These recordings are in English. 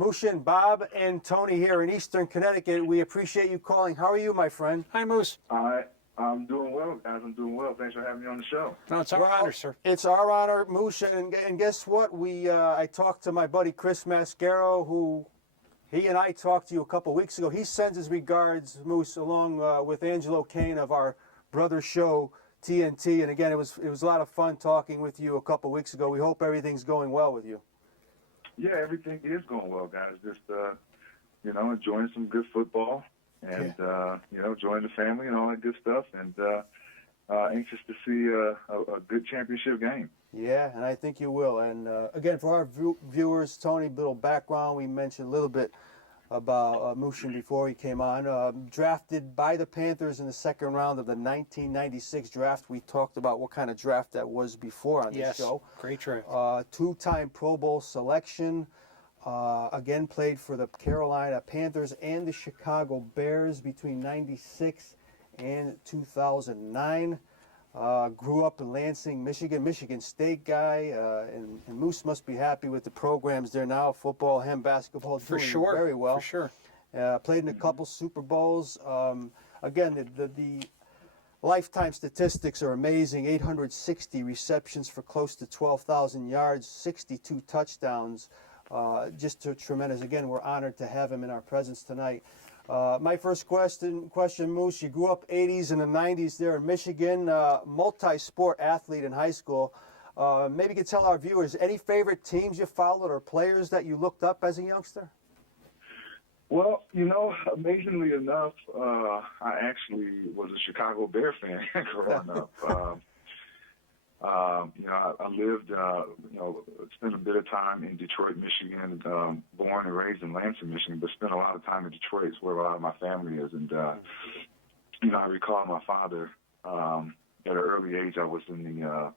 Muhsin, Bob, and Tony here in Eastern Connecticut. We appreciate you calling. How are you, my friend? Hi, Moose. I'm doing well, guys. I'm doing well. Thanks for having me on the show. No, it's our honor, sir. It's our honor, Moose. And guess what? I talked to my buddy Chris Mascaro, who he and I talked to you a couple weeks ago. He sends his regards, Moose, along with Angelo Kane of our brother show, TNT. And again, it was a lot of fun talking with you a couple weeks ago. We hope everything's going well with you. Yeah, everything is going well, guys. Just, enjoying some good football and, enjoying the family and all that good stuff. And anxious to see a good championship game. Yeah, and I think you will. And again, for our viewers, Tony, little background. We mentioned a little bit about Muhsin before he came on. Drafted by the Panthers in the second round of the 1996 draft. We talked about what kind of draft that was before on this show. Great draft. Two-time Pro Bowl selection. Again, played for the Carolina Panthers and the Chicago Bears between 96 and 2009. Grew up in Lansing, Michigan State guy, and Moose must be happy with the programs there now. Football, and basketball, doing very well. For sure. Played in a couple Super Bowls. Again, the lifetime statistics are amazing. 860 receptions for close to 12,000 yards, 62 touchdowns. Just tremendous. Again, we're honored to have him in our presence tonight. My first question, Moose, you grew up 80s and the 90s there in Michigan, multi-sport athlete in high school. Maybe you could tell our viewers, any favorite teams you followed or players that you looked up as a youngster? Well, amazingly enough, I actually was a Chicago Bear fan growing up. I lived, spent a bit of time in Detroit, Michigan, born and raised in Lansing, Michigan, but spent a lot of time in Detroit. It's where a lot of my family is. And, I recall my father, at an early age, I was in the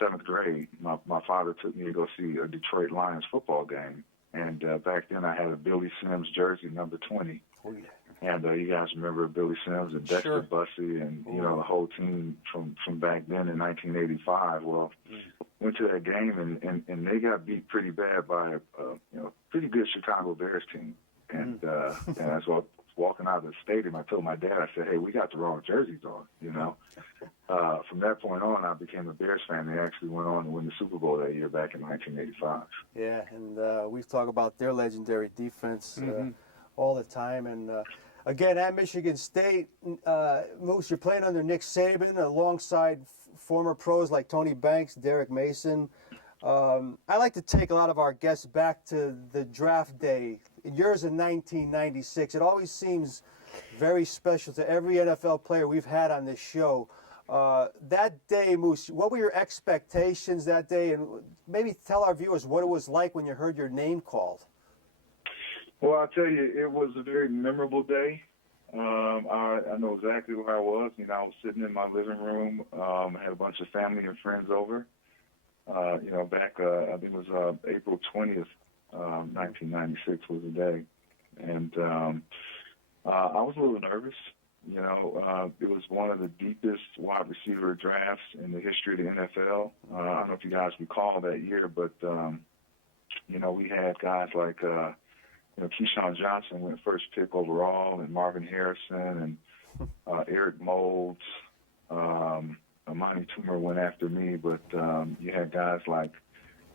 seventh grade. My father took me to go see a Detroit Lions football game. And back then I had a Billy Sims jersey, number 20. Oh, yeah. And you guys remember Billy Sims and Dexter Bussey and, the whole team from back then in 1985. Well, went to that game and they got beat pretty bad by a pretty good Chicago Bears team. And as I was walking out of the stadium, I told my dad, I said, hey, we got the wrong jerseys on, From that point on, I became a Bears fan. They actually went on to win the Super Bowl that year back in 1985. Yeah, and we've talked about their legendary defense all the time. And again, at Michigan State, Moose, you're playing under Nick Saban alongside former pros like Tony Banks, Derek Mason. I like to take a lot of our guests back to the draft day. Yours in 1996. It always seems very special to every NFL player we've had on this show. That day, Moose, what were your expectations that day? And maybe tell our viewers what it was like when you heard your name called. Well, I'll tell you, it was a very memorable day. I know exactly where I was. I was sitting in my living room. I had a bunch of family and friends over. Back, I think it was April 20th, 1996 was the day. And I was a little nervous. It was one of the deepest wide receiver drafts in the history of the NFL. I don't know if you guys recall that year, but, we had guys like Keyshawn Johnson went first pick overall, and Marvin Harrison and Eric Moulds. Amani Toomer went after me, but you had guys like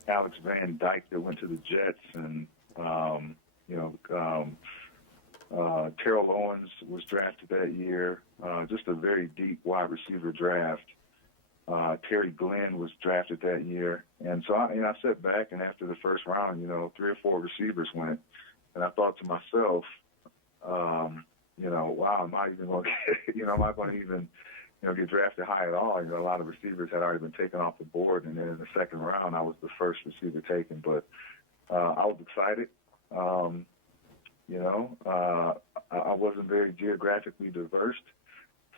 Alex Van Dyke that went to the Jets, and Terrell Owens was drafted that year. Just a very deep wide receiver draft. Terry Glenn was drafted that year. And so I sat back, and after the first round, 3 or 4 receivers went. And I thought to myself, wow, am I even going to get, am I going to even, get drafted high at all? A lot of receivers had already been taken off the board. And then in the second round, I was the first receiver taken. But I was excited. I wasn't very geographically diverse.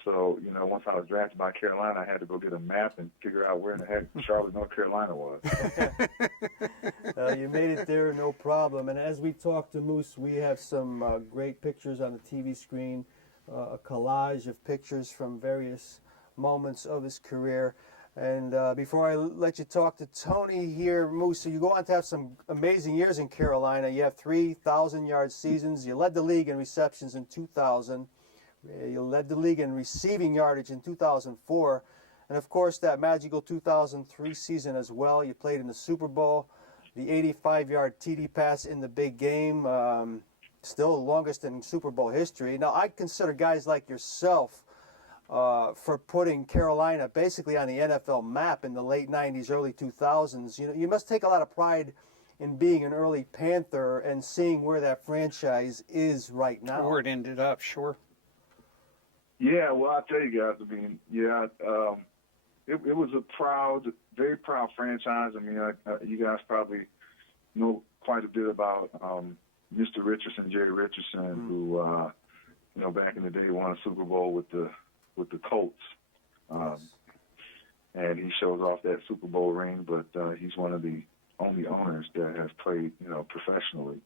So, once I was drafted by Carolina, I had to go get a map and figure out where in the heck Charlotte, North Carolina was. You made it there, no problem. And as we talk to Moose, we have some great pictures on the TV screen, a collage of pictures from various moments of his career. And before I let you talk to Tony here, Moose, you go on to have some amazing years in Carolina. You have 3,000-yard seasons. You led the league in receptions in 2000. You led the league in receiving yardage in 2004. And, of course, that magical 2003 season as well. You played in the Super Bowl, the 85-yard TD pass in the big game, still the longest in Super Bowl history. Now, I consider guys like yourself for putting Carolina basically on the NFL map in the late 90s, early 2000s. You must take a lot of pride in being an early Panther and seeing where that franchise is right now. Where it ended up, sure. Yeah, well, I'll tell you guys, I mean, it was a very proud franchise. I mean, you guys probably know quite a bit about Mr. Richardson, Jerry Richardson, who, back in the day won a Super Bowl with the Colts. And he shows off that Super Bowl ring, but he's one of the only owners that has played, professionally.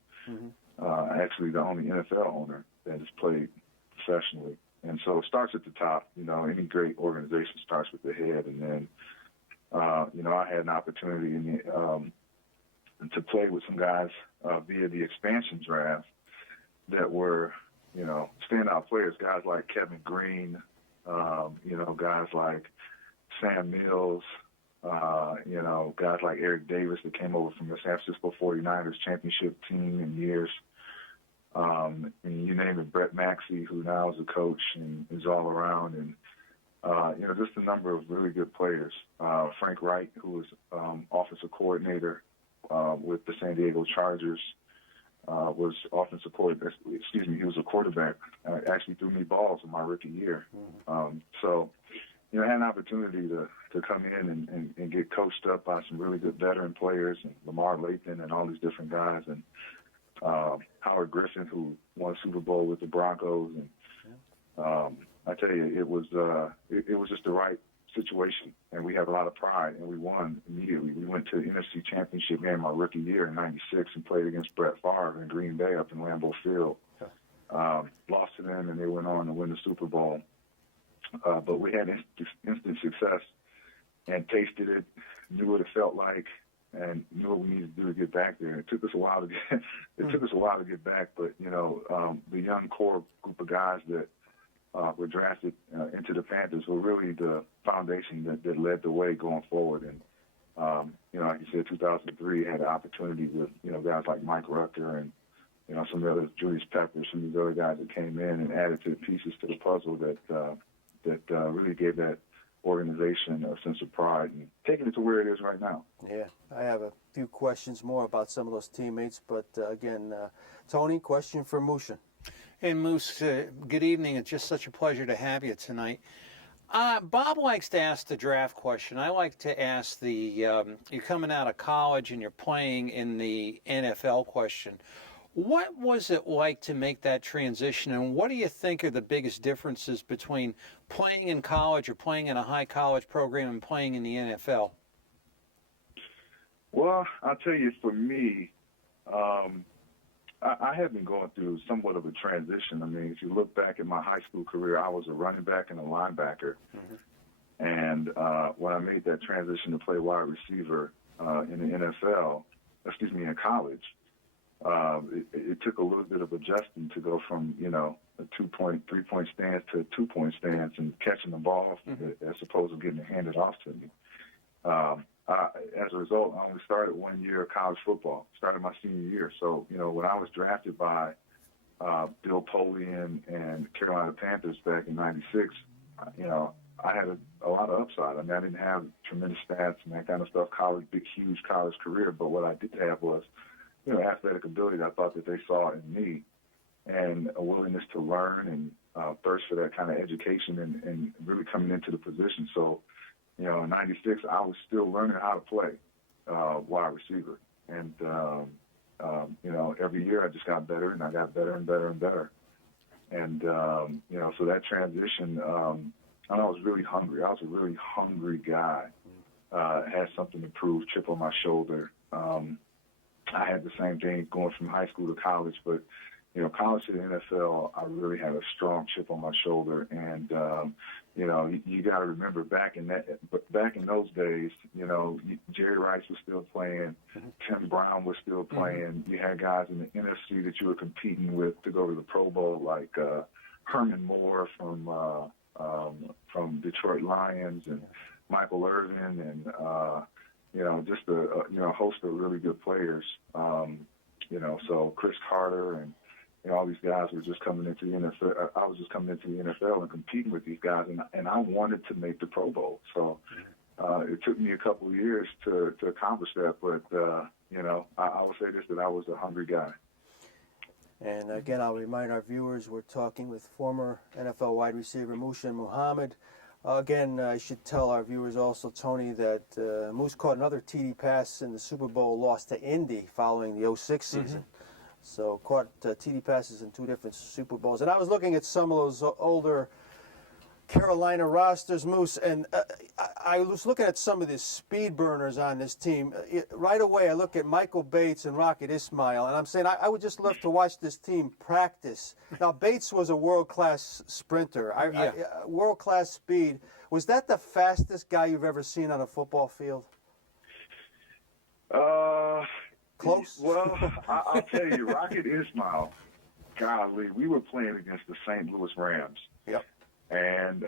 Actually, the only NFL owner that has played professionally. And so it starts at the top. Any great organization starts with the head. And then, I had an opportunity to play with some guys via the expansion draft that were, standout players, guys like Kevin Green, guys like Sam Mills, guys like Eric Davis that came over from the San Francisco 49ers championship team in years. And you name it, Brett Maxey, who now is a coach and is all around, and just a number of really good players. Frank Wright, who was offensive coordinator with the San Diego Chargers, was offensive coordinator. He was a quarterback. Actually threw me balls in my rookie year. So, I had an opportunity to come in and get coached up by some really good veteran players, and Lamar Lathan and all these different guys, and Howard Griffin, who won Super Bowl with the Broncos, and I tell you, it was just the right situation, and we have a lot of pride, and we won immediately. We went to the NFC Championship game my rookie year in '96 and played against Brett Favre in Green Bay up in Lambeau Field. Lost to them, and they went on to win the Super Bowl. But we had instant success and tasted it, knew what it felt like, and knew what we needed to do to get back there. It took us a while to get back, but the young core group of guys that were drafted into the Panthers were really the foundation that led the way going forward. And like you said, 2003 had an opportunity with guys like Mike Rucker and some of the other Julius Peppers, some of these other guys that came in and added to the pieces to the puzzle that really gave that organization a sense of pride and taking it to where it is right now. Yeah, I have a few questions more about some of those teammates, but again, Tony, question for Muhsin. Hey, Moose, good evening. It's just such a pleasure to have you tonight. Bob likes to ask the draft question. I like to ask you're coming out of college and you're playing in the NFL question. What was it like to make that transition, and what do you think are the biggest differences between playing in college or playing in a high college program and playing in the NFL? Well, I'll tell you, for me, I have been going through somewhat of a transition. I mean, if you look back at my high school career, I was a running back and a linebacker. And when I made that transition to play wide receiver in the in college, it took a little bit of adjusting to go from, a 3-point stance to a 2-point stance and catching the ball as opposed to getting it handed off to me. As a result, I only started 1 year of college football, started my senior year. So, when I was drafted by Bill Polian and Carolina Panthers back in '96, I had a lot of upside. I mean, I didn't have tremendous stats and that kind of stuff, huge college career, but what I did have was athletic ability that I thought that they saw in me, and a willingness to learn and thirst for that kind of education and really coming into the position. So, in '96, I was still learning how to play wide receiver. And, every year I just got better, and I got better and better and better. And, so that transition, I was really hungry. I was a really hungry guy. Had something to prove, chip on my shoulder. I had the same thing going from high school to college, but, college to the NFL, I really had a strong chip on my shoulder. And, you got to remember back in those days, Jerry Rice was still playing, Tim Brown was still playing. You had guys in the NFC that you were competing with to go to the Pro Bowl, like Herman Moore from Detroit Lions, and Michael Irvin, and just a host of really good players. So Chris Carter and all these guys were just coming into the NFL. I was just coming into the NFL and competing with these guys, and I wanted to make the Pro Bowl. So it took me a couple of years to accomplish that. But, I will say this, that I was a hungry guy. And again, I'll remind our viewers, we're talking with former NFL wide receiver Muhsin Muhammad. Again, I should tell our viewers also, Tony, that Moose caught another TD pass in the Super Bowl loss to Indy following the 06 season. So caught TD passes in 2 different Super Bowls. And I was looking at some of those older Carolina rosters, Moose, and I was looking at some of the speed burners on this team. Right away, I look at Michael Bates and Rocket Ismail, and I'm saying I would just love to watch this team practice. Now, Bates was a world-class sprinter, world-class speed. Was that the fastest guy you've ever seen on a football field? Close? Well, I'll tell you, Rocket Ismail, golly, we were playing against the St. Louis Rams. Yep. And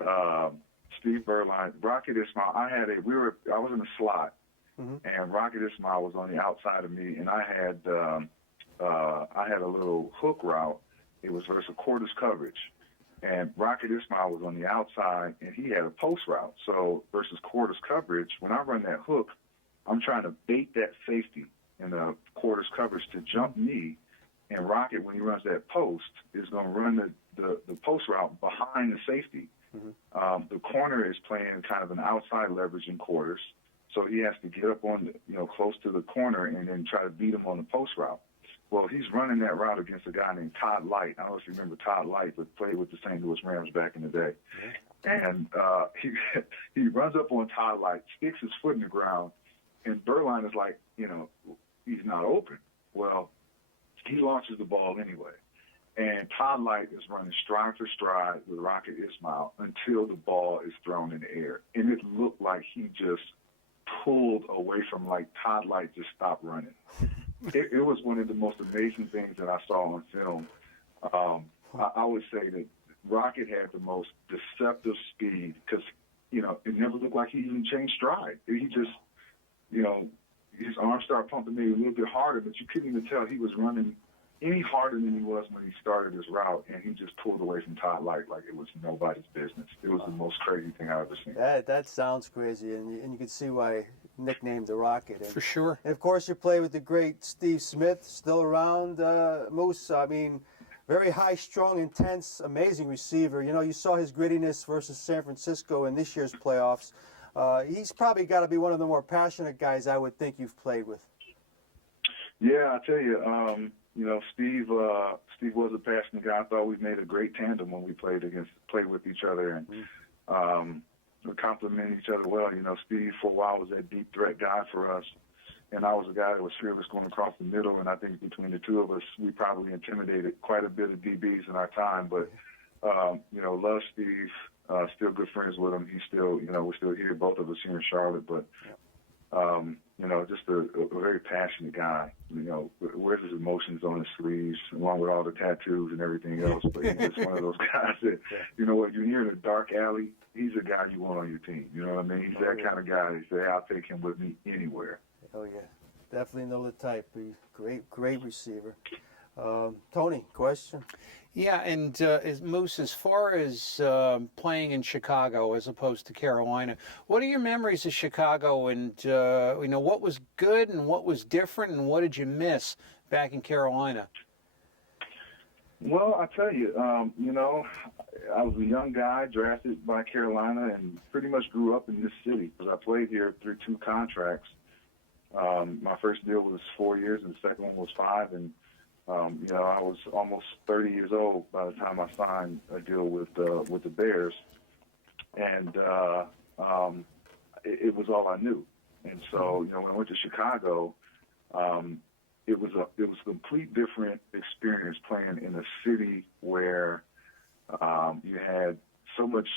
Steve Berline, Rocket Ismail, I was in the slot, and Rocket Ismail was on the outside of me, and I had a little hook route. It was versus quarters coverage, and Rocket Ismail was on the outside, and he had a post route. So versus quarters coverage, when I run that hook, I'm trying to bait that safety in the quarters coverage to jump me, and Rocket, when he runs that post, is going to run the post route behind the safety. The corner is playing kind of an outside leverage in quarters, so he has to get up on close to the corner and then try to beat him on the post route. Well, he's running that route against a guy named Todd Light. I don't know if you remember Todd Light, but played with the St. Louis Rams back in the day. And he runs up on Todd Light, sticks his foot in the ground, and Berline is like, he's not open. Well, he launches the ball anyway. And Todd Light is running stride for stride with Rocket Ismail until the ball is thrown in the air. And it looked like he just pulled away from, like, Todd Light just stopped running. It was one of the most amazing things that I saw on film. I would say that Rocket had the most deceptive speed because, it never looked like he even changed stride. He just, his arms started pumping maybe a little bit harder, but you couldn't even tell he was running any harder than he was when he started his route, and he just pulled away from Todd Light like it was nobody's business. It was the most crazy thing I've ever seen. That sounds crazy, and you can see why nicknamed the Rocket. And, for sure. And, of course, you play with the great Steve Smith, still around, Moose. I mean, very high-strung, intense, amazing receiver. You saw his grittiness versus San Francisco in this year's playoffs. He's probably got to be one of the more passionate guys I would think you've played with. Yeah, I tell you, Steve was a passionate guy. I thought we made a great tandem when we played with each other, and we complemented each other well. Steve for a while was that deep threat guy for us, and I was a guy that was fearless going across the middle. And I think between the two of us, we probably intimidated quite a bit of DBs in our time. But love Steve. Still good friends with him. He's still, we're still here, both of us here in Charlotte. But just a very passionate guy. Wears his emotions on his sleeves, along with all the tattoos and everything else. But he's just one of those guys that, when you're near in a dark alley, he's a guy you want on your team. You know what I mean? He's that kind of guy. He say, I'll take him with me anywhere. Oh yeah, definitely know the type. Great receiver. Tony, question? Yeah, and Moose, as far as playing in Chicago as opposed to Carolina, what are your memories of Chicago? And what was good and what was different, and what did you miss back in Carolina? Well, I tell you, I was a young guy drafted by Carolina and pretty much grew up in this city because I played here through 2 contracts. My first deal was 4 years, and the second one was 5, and I was almost 30 years old by the time I signed a deal with the Bears, and it was all I knew. And so, when I went to Chicago, it was a complete different experience playing in a city where you had so much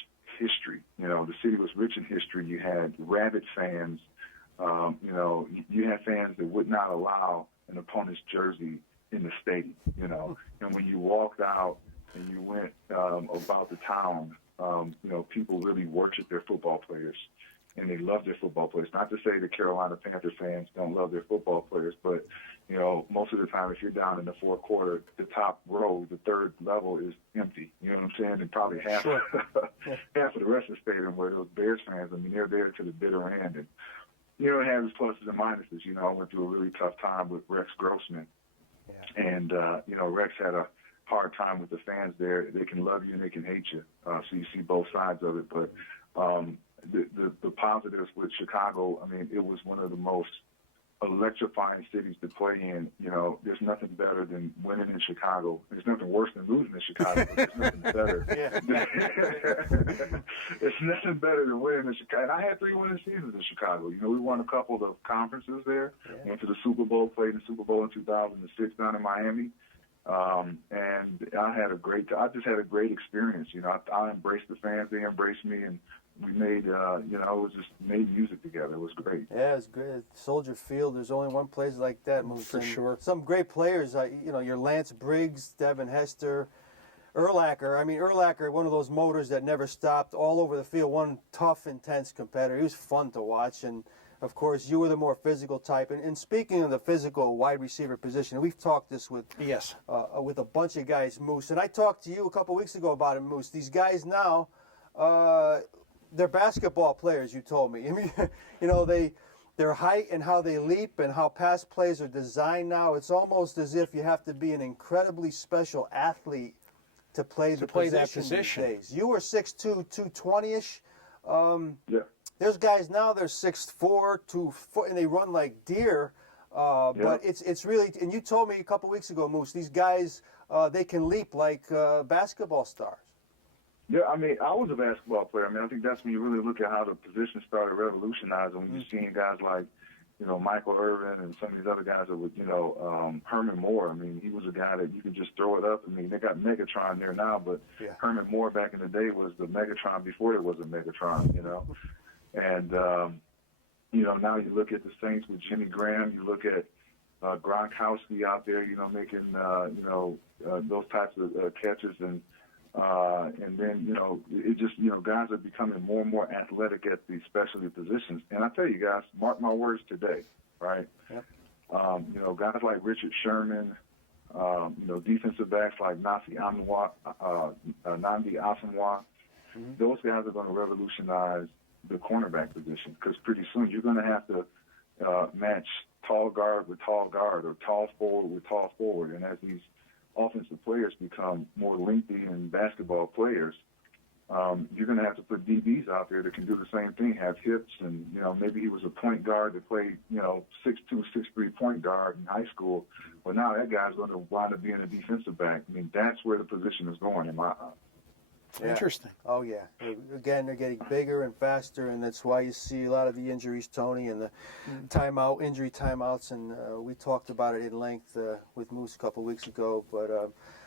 history. You know, the city was rich in history. You had rabid fans. You know, you had fans that would not allow an opponent's jersey in the stadium, you know. And when you walked out and you went about the town, you know, people really worship their football players, and they love their football players. Not to say the Carolina Panther fans don't love their football players, but, you know, most of the time if you're down in the fourth quarter, the top row, the third level is empty. You know what I'm saying? And probably half, Sure. half of the rest of the stadium were those Bears fans. I mean, they're there to the bitter end. And, you know, it has its pluses and minuses. You know, I went through a really tough time with Rex Grossman. Yeah. And, you know, Rex had a hard time with the fans there. They can love you and they can hate you. So you see both sides of it. But the positives with Chicago, I mean, it was one of the most electrifying cities to play in. You know, there's nothing better than winning in Chicago. There's nothing worse than losing in Chicago. But there's nothing better. There's nothing better than winning in Chicago. And I had 3 winning seasons in Chicago. You know, we won a couple of conferences there. Yeah. Went to the Super Bowl, played in the Super Bowl in 2006 down in Miami. And I just had a great experience. You know, I embraced the fans. They embraced me, and we made, you know, it was just made music together. It was great. Yeah, it's great. Soldier Field, there's only one place like that, Muhsin. For sure. Some great players, you know, your Lance Briggs, Devin Hester, Urlacher. I mean, Urlacher, one of those motors that never stopped, all over the field, one tough, intense competitor. He was fun to watch, and of course, you were the more physical type. And speaking of the physical wide receiver position, we've talked this with a bunch of guys, Moose. And I talked to you a couple weeks ago about it, Moose. These guys now, they're basketball players, you told me. I mean, you know, their height and how they leap and how pass plays are designed now, it's almost as if you have to be an incredibly special athlete to play that position these days. You were 6'2", 220-ish. Yeah. There's guys now, they're 6'4", 2 foot, and they run like deer. But it's really, and you told me a couple weeks ago, Moose, these guys, they can leap like basketball stars. Yeah, I mean, I was a basketball player. I mean, I think that's when you really look at how the position started revolutionizing, when you're seeing guys like, you know, Michael Irvin and some of these other guys that would, you know, Herman Moore. I mean, he was a guy that you could just throw it up. I mean, they got Megatron there now, but Herman Moore back in the day was the Megatron before there was a Megatron, you know. And, you know, now you look at the Saints with Jimmy Graham, you look at Gronkowski out there, you know, making, you know, those types of catches. And then, you know, it just, you know, guys are becoming more and more athletic at these specialty positions. And I tell you guys, mark my words today, right? Yep. You know, guys like Richard Sherman, you know, defensive backs like Nnamdi Asomugha, those guys are going to revolutionize the cornerback position, because pretty soon you're going to have to match tall guard with tall guard or tall forward with tall forward. And as these offensive players become more lengthy in basketball players, you're going to have to put DBs out there that can do the same thing, have hips, and, you know, maybe he was a point guard that played, you know, 6'2", 6'3" point guard in high school. Well, now that guy's going to wind up being a defensive back. I mean, that's where the position is going in my eyes. Yeah. Interesting. Oh, yeah. Again, they're getting bigger and faster, and that's why you see a lot of the injuries, Tony, and the injury timeouts. And we talked about it in length with Moose a couple weeks ago. But,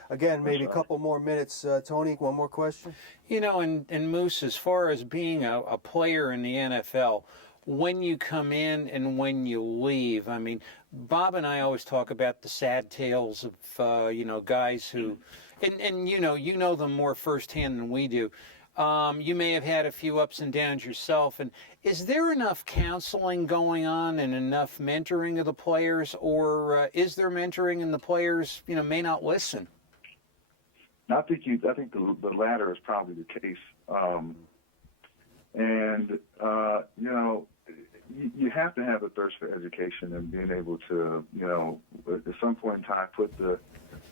again, maybe a couple more minutes. Tony, one more question? You know, and Moose, as far as being a player in the NFL, when you come in and when you leave, I mean, Bob and I always talk about the sad tales of, you know, guys who... And you know them more firsthand than we do. You may have had a few ups and downs yourself. And is there enough counseling going on and enough mentoring of the players, or is there mentoring and the players, you know, may not listen? I think the latter is probably the case. And you know, you have to have a thirst for education and being able to, you know, at some point in time, put the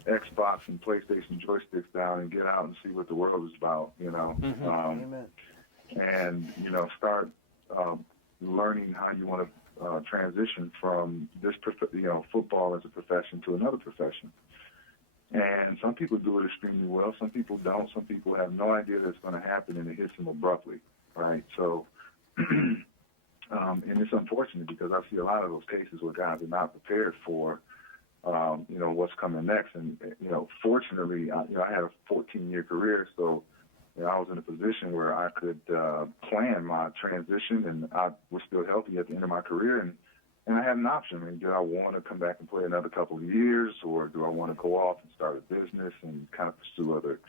Xbox and PlayStation joysticks down and get out and see what the world is about, you know. Amen. And, you know, start learning how you want to transition from this, you know, football as a profession to another profession. And some people do it extremely well. Some people don't. Some people have no idea that it's going to happen, and it hits them abruptly, right? So, and it's unfortunate because I see a lot of those cases where guys are not prepared for, you know, what's coming next. And, you know, fortunately, I had a 14-year career, so I was in a position where I could plan my transition, and I was still healthy at the end of my career, and I had an option. I mean, do I want to come back and play another couple of years, or do I want to go off and start a business and kind of pursue other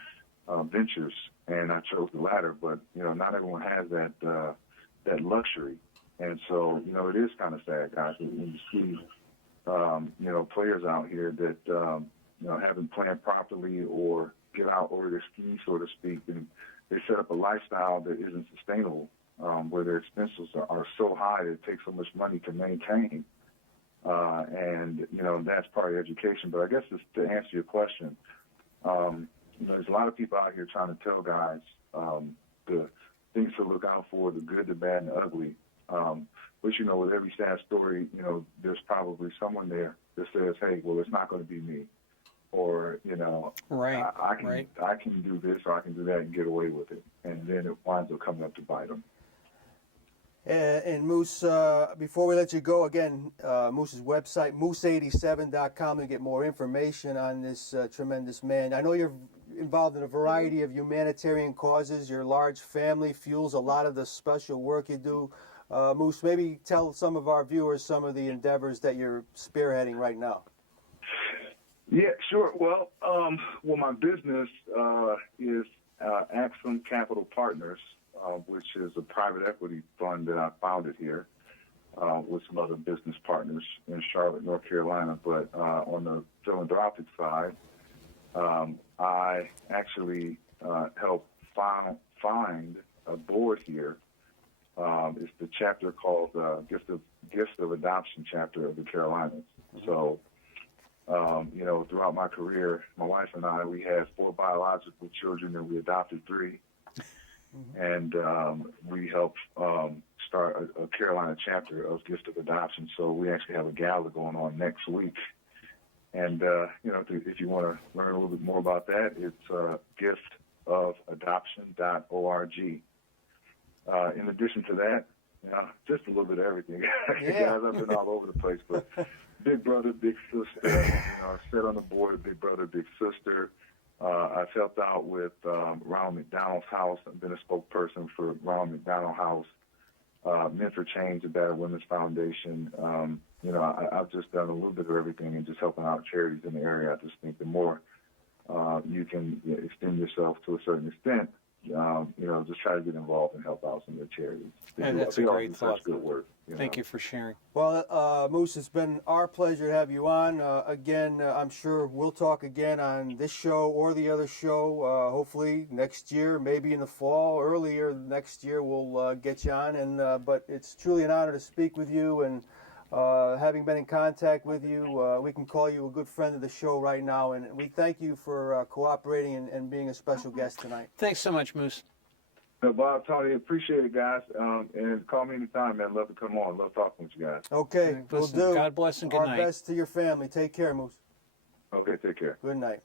ventures? And I chose the latter. But not everyone has that luxury, and so it is kind of sad, guys, when you see players out here that haven't planned properly or get out over their skis, so to speak, and they set up a lifestyle that isn't sustainable, where their expenses are so high that it takes so much money to maintain. And that's part of education. But I guess just to answer your question, there's a lot of people out here trying to tell guys the things to look out for, the good, the bad, and the ugly. But with every sad story, there's probably someone there that says, "Hey, well, it's not going to be me," or right, I can do this or I can do that and get away with it, and then it winds up coming up to bite them. And Moose, before we let you go, again, Moose's website, moose87.com, to get more information on this tremendous man. I know you're involved in a variety of humanitarian causes. Your large family fuels a lot of the special work you do. Moose, maybe tell some of our viewers some of the endeavors that you're spearheading right now. Yeah, sure. Well, my business is Axum Capital Partners, which is a private equity fund that I founded here with some other business partners in Charlotte, North Carolina. But on the philanthropic side, I actually helped find a board here. It's the chapter called Gifts of Adoption chapter of the Carolinas. So, throughout my career, my wife and I, we had 4 biological children, and we adopted 3. And we helped start a Carolina chapter of Gift of Adoption. So we actually have a gala going on next week. And, if you want to learn a little bit more about that, it's giftofadoption.org. In addition to that, just a little bit of everything. Yeah. Guys, I've been all over the place, but big brother, big sister. I sit on the board, big brother, big sister. I've helped out with Ronald McDonald's House. I've been a spokesperson for Ronald McDonald House, Men for Change, the Battered Women's Foundation. I've just done a little bit of everything and just helping out charities in the area. I just think the more you can extend yourself to a certain extent, just try to get involved and help out some of the charities. And that's a great thought. Such good work. Thank you for sharing. Well, Moose, it's been our pleasure to have you on. Again, I'm sure we'll talk again on this show or the other show, hopefully next year, maybe in the fall, earlier next year we'll get you on. But it's truly an honor to speak with you, and having been in contact with you, we can call you a good friend of the show right now. And we thank you for cooperating and being a special guest tonight. Thanks so much, Moose. Bob, Tony, appreciate it, guys. And call me anytime, man. Love to come on. Love talking with you guys. Okay, Listen, we'll do. God bless and good night. Our best to your family. Take care, Moose. Okay, take care. Good night.